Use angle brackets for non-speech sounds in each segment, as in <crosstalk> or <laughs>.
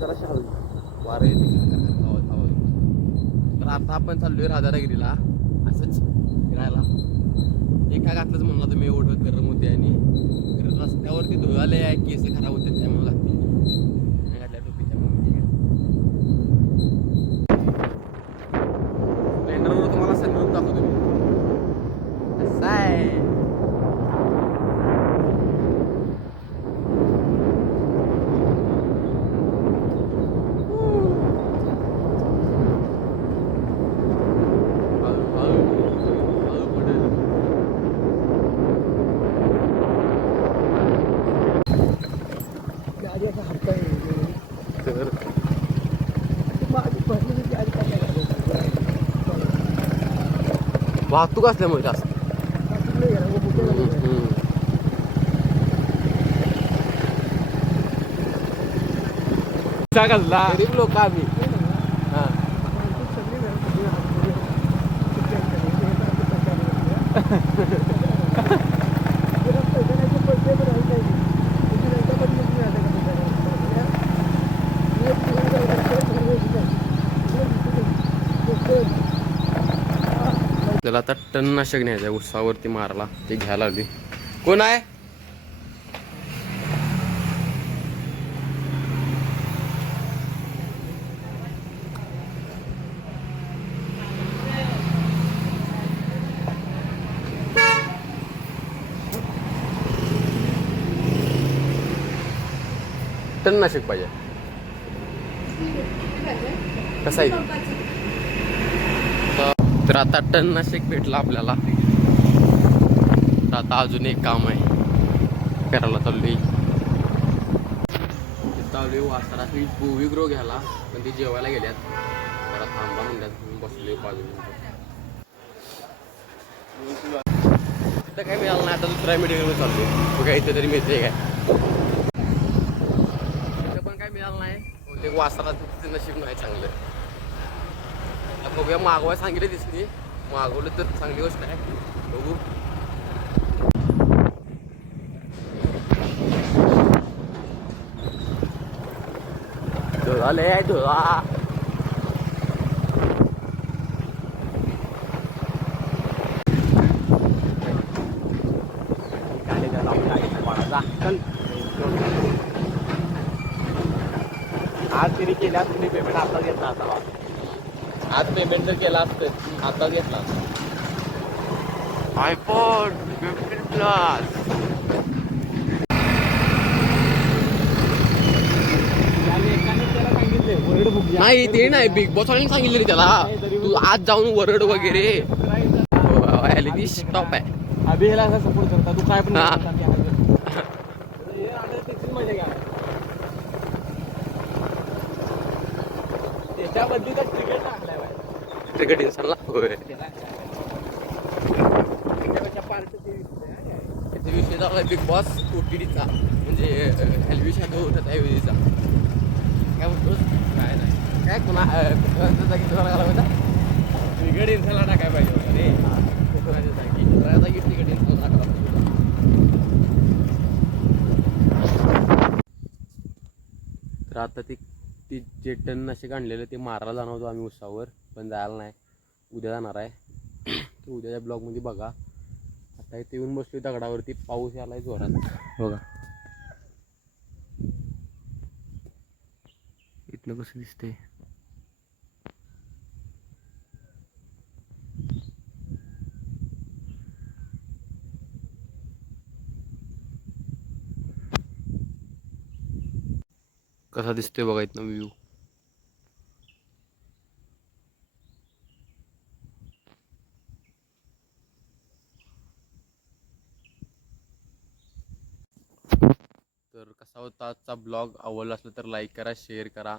जरा हळू वारं येते आवाज आवाज तर आता आपण चाललोय राधानगरीला. असंच फिरायला. एका घातलंच म्हणलं तुम्ही एवढं गरम होते आणि रस्त्यावरती धुवाले आहे केस खराब होते त्यामुळे. वाहतूक असल्यामुळे जास्त. गरीब लोक आम्ही. हा. <laughs> <laughs> त्याला आता टननाशक न्यायचं आहे उत्साहावरती मारला. ते घ्यायला आली. कोण आहे? टननाशक पाहिजे. कसं आहे? तर आता टननाशक भेटलं आपल्याला. तर आता अजून एक काम आहे. करायला चाललोय. चालू वासरात गोवी ग्रो घ्यायला पण ती जेवायला गेल्यात. जरा थांबा म्हणल्यात बसले बसलोय बाजूला तिथं काय मिळालं नाही आता दुसऱ्या मेडिकलमध्ये चाललोय. बघा इथे तरी मिळते काय. तिथं पण काय मिळालं नाही. बहुतेक वासरात नशीब नाही चांगलं. बघूया मागवाय सांगितले दिसली मागवलं तर चांगली गोष्ट आहे. बघू. धुराले धुरा आज तरी केल्या तुम्ही पेमेंट आता घेतला आता आज पेमेंट जर केला असतं आता घेतला आयफोन फिफ्टीन प्लस नाही ते नाही बिग बॉस वाल्याने सांगितलं रे त्याला. तू आज जाऊन वरड वगैरे. एलईडी स्टॉप आहे. सपोर्ट करता तू काय पण हा. करता की आज. हे आता त्याचीच मजा घ्या त्याच्याबद्दल तर क्रिकेट होय. त्याचा विषय झाला बिग बॉस ओटीडीचा म्हणजे एलबी शादू होता ऐवजीचा काय म्हणतोस? काय नाही. काय कोणाच्या जागी तुला घाला होता? क्रिकेट इन्सला टाकाय पाहिजे होतं रे. जागी जागी क्रिकेट पाहिजे होता. तर आता ती ती जे टन आणलेलं ते मारायला जाणार होतो आम्ही उसावर पण जायला नाही. उद्या जाणार आहे. <clears throat> ते उद्याच्या ब्लॉगमध्ये बघा. आता इथे येऊन बसलो दगडावरती. पाऊस यायलाय जोरात. बघा. इथनं कसं दिसतंय? कसा दिसतोय बघा इथनं व्ह्यू तर कसा होता आजचा ब्लॉग आवडला असला तर लाईक करा शेअर करा.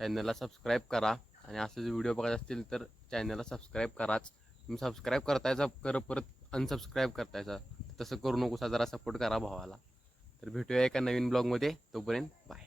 चॅनलला सबस्क्राईब करा. आणि असेच व्हिडिओ बघत असतील तर चॅनलला सबस्क्राईब कराच. तुम्ही सबस्क्राईब करतायचा कर परत अनसबस्क्राईब करतायचा. तसं करू नको जरा सपोर्ट करा भावाला. तर भेटूया एका नवीन ब्लॉगमध्ये तोपर्यंत बाय